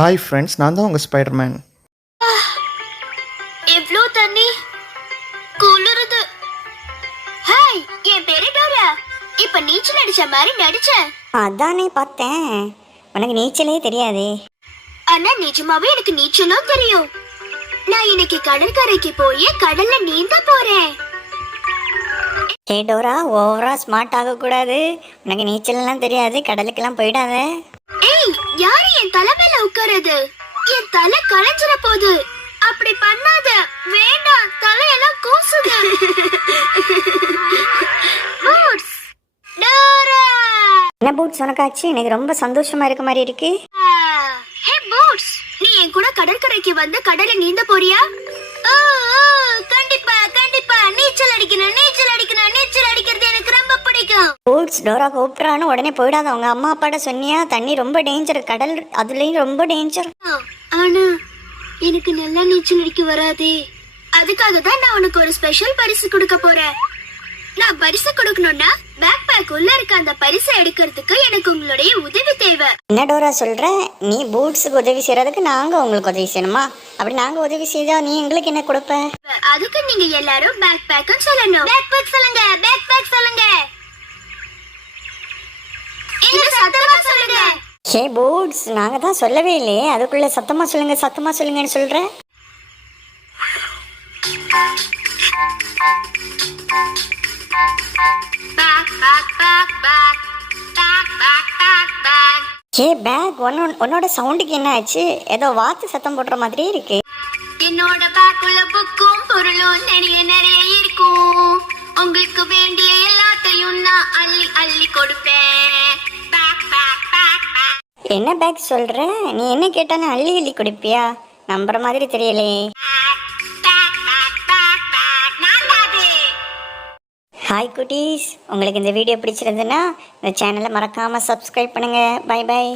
Hi friends, நான் தான் உங்கள் ஸ்பைடர்மேன். எவ்ளோ தண்ணி குளிருது. ஹாய், என் பேரு டோரா. இப்ப நீச்சல் அடிச்ச மாதிரி நடிச்சேன். அதானே பார்த்தேன், உனக்கு நீச்சலே தெரியாதே. ஆனா நிஜமாவே எனக்கு நீச்சலும் தெரியும். நான் இன்னைக்கு கடற்கரைக்கு போய் கடல்ல நீந்த போறேன். ஹே டோரா, ஓவரா ஸ்மார்ட் ஆகக்கூடாது. உனக்கு நீச்சல்லாம் தெரியாது, கடலுக்கெல்லாம் போயிடாத. ஏய், யாரு என் தலை மேல உட்காருது? என் தலை களைஞ்சிர போகுது. அப்படி பண்ணாத, வேண்டாம், தலையெல்லாம் கூசுது. Boots, Dora. என்ன பூட்ஸ் உனக்காச்சு? எனக்கு ரொம்ப சந்தோஷமா இருக்க மாதிரி இருக்கு. ஹே பூட்ஸ், நீ என் கூட கடற்கரைக்கு வந்து கடல்ல நீந்த போறியா? ஓ, கண்டிப்பா கண்டிப்பா. நீச்சல் அடிக்கணும், நீச்சல் அடிக்கணும். நீச்சல் அடிக்கிறது எனக்கு ரொம்ப பிடிக்கும். பூட்ஸ், டோரா கூப்பிட்றான்னு உடனே போயிடாத. உங்க அம்மா அப்பாட்ட சொன்னியா? தண்ணி ரொம்ப டேஞ்சர், கடல் அதுலயும் ரொம்ப டேஞ்சர். ஆனா எனக்கு நல்லா நீச்சல் அடிக்க வராதே. அதுக்காக தான் நான் உனக்கு ஒரு ஸ்பெஷல் பரிசு கொடுக்க போறேன். நான் பரிசு கொடுக்கணும்னா பேக் பேக் உள்ள இருக்க அந்த பரிசை எடுக்கிறதுக்கு எனக்கு உங்களுடைய உதவி தேவை. என்ன டோரா சொல்ற? நீ பூட்ஸுக்கு உதவி செய்யறதுக்கு நாங்க உங்களுக்கு உதவி செய்யணுமா? அப்படி நாங்க உதவி செய்தா நீ எங்களுக்கு என்ன கொடுப்ப? அதுக்கு நீங்க எல்லாரும் பேக் பேக் சொல்லணும். பேக் பேக் சொல்லுங்க, பேக் பேக் சொல்லுங்க. இல்ல, சத்தமா சொல்லுங்க. ஹே பூட்ஸ், நாங்க தான் சொல்லவே இல்லையே, அதுக்குள்ள சத்தமா சொல்லுங்க சத்தமா சொல்லுங்கன்னு சொல்றேன். Back back back back back back back back. Hey backpack, உன்னோட சவுண்டுக்கு என்ன ஆச்சு? ஏதோ வாத்து சத்தம் போடுற மாதிரியே இருக்கு. என்னோட பேக்குள்ள புக்கும் பொருளும் நிறைய நிறைய இருக்கும். உங்களுக்கு வேண்டிய எல்லாத்தையும் நான் அள்ளி அள்ளி கொடுப்பேன். Pack back back pack. என்ன பேக் சொல்ற? நீ என்ன கேட்டாலும் அள்ளி அள்ளி கொடுப்பியா? நம்புற மாதிரி தெரியலே. ஹாய் குட்டீஸ், உங்களுக்கு இந்த வீடியோ பிடிச்சிருந்துன்னா இந்த சேனலை மறக்காமல் சப்ஸ்கிரைப் பண்ணுங்கள். Bye by.